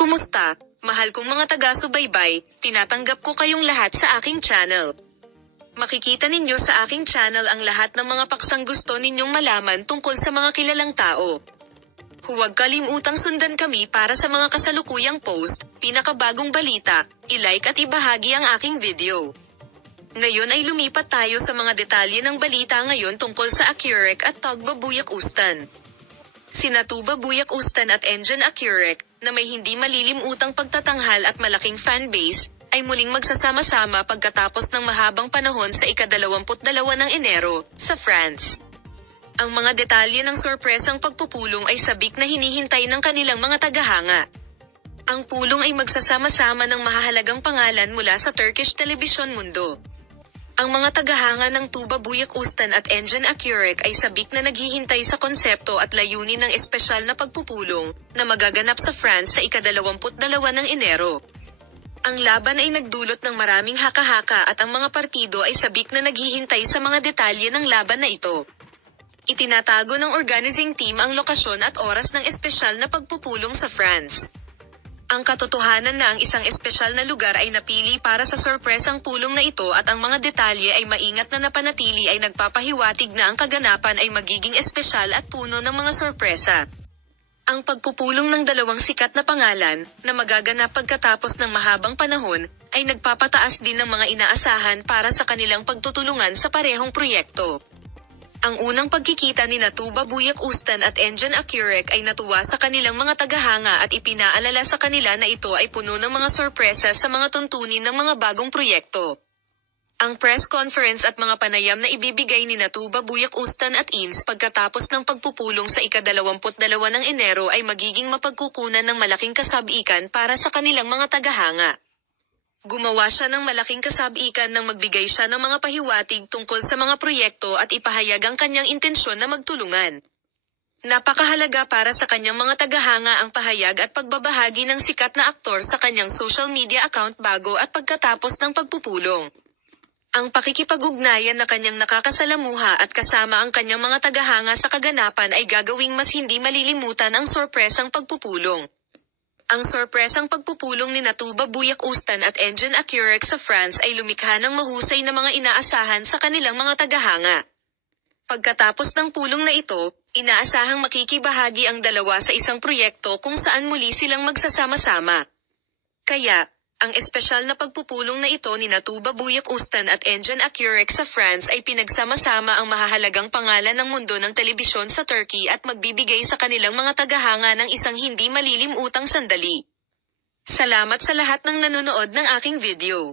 Kumusta, mahal kong mga taga-subaybay, tinatanggap ko kayong lahat sa aking channel. Makikita ninyo sa aking channel ang lahat ng mga paksang gusto ninyong malaman tungkol sa mga kilalang tao. Huwag kalimutang sundan kami para sa mga kasalukuyang post, pinakabagong balita, i-like at ibahagi ang aking video. Ngayon ay lumipat tayo sa mga detalye ng balita ngayon tungkol sa Accurek at Tuba Buyak Ustan. Sina Tuba Buyak Ustan at Engin Accurek, na may hindi malilimutang pagtatanghal at malaking fanbase, ay muling magsasama-sama pagkatapos ng mahabang panahon sa ika-22 ng Enero, sa France. Ang mga detalye ng sorpresang pagpupulong ay sabik na hinihintay ng kanilang mga tagahanga. Ang pulong ay magsasama-sama ng mahahalagang pangalan mula sa Turkish Television Mundo. Ang mga tagahanga ng Tuba Buyak Ustan at Engin Accurek ay sabik na naghihintay sa konsepto at layunin ng espesyal na pagpupulong, na magaganap sa France sa ika-22 ng Enero. Ang laban ay nagdulot ng maraming haka-haka at ang mga partido ay sabik na naghihintay sa mga detalye ng laban na ito. Itinatago ng organizing team ang lokasyon at oras ng espesyal na pagpupulong sa France. Ang katotohanan na ang isang espesyal na lugar ay napili para sa sorpresang pulong na ito at ang mga detalye ay maingat na napanatili ay nagpapahiwatig na ang kaganapan ay magiging espesyal at puno ng mga sorpresa. Ang pagpupulong ng dalawang sikat na pangalan, na magaganap pagkatapos ng mahabang panahon, ay nagpapataas din ng mga inaasahan para sa kanilang pagtutulungan sa parehong proyekto. Ang unang pagkikita ni Tuba Buyak Ustan at Engin Accurek ay natuwa sa kanilang mga tagahanga at ipinaalala sa kanila na ito ay puno ng mga sorpresa sa mga tuntunin ng mga bagong proyekto. Ang press conference at mga panayam na ibibigay ni Tuba Buyak Ustan at INS pagkatapos ng pagpupulong sa ika-22 ng Enero ay magiging mapagkukunan ng malaking kasabikan para sa kanilang mga tagahanga. Gumawa siya ng malaking kasabikan nang magbigay siya ng mga pahiwatig tungkol sa mga proyekto at ipahayag ang kanyang intensyon na magtulungan. Napakahalaga para sa kanyang mga tagahanga ang pahayag at pagbabahagi ng sikat na aktor sa kanyang social media account bago at pagkatapos ng pagpupulong. Ang pakikipag-ugnayan na kanyang nakakasalamuha at kasama ang kanyang mga tagahanga sa kaganapan ay gagawing mas hindi malilimutan ang sorpresang pagpupulong. Ang sorpresang pagpupulong ni Tuba Buyak Ustan at Engin Accurek sa France ay lumikha ng mahusay na mga inaasahan sa kanilang mga tagahanga. Pagkatapos ng pulong na ito, inaasahang makikibahagi ang dalawa sa isang proyekto kung saan muli silang magsasama-sama. Kaya, ang espesyal na pagpupulong na ito ni Tuba Buyak Ustan at Engin Accurek sa France ay pinagsama-sama ang mahahalagang pangalan ng mundo ng telebisyon sa Turkey at magbibigay sa kanilang mga tagahanga ng isang hindi malilimutang sandali. Salamat sa lahat ng nanonood ng aking video.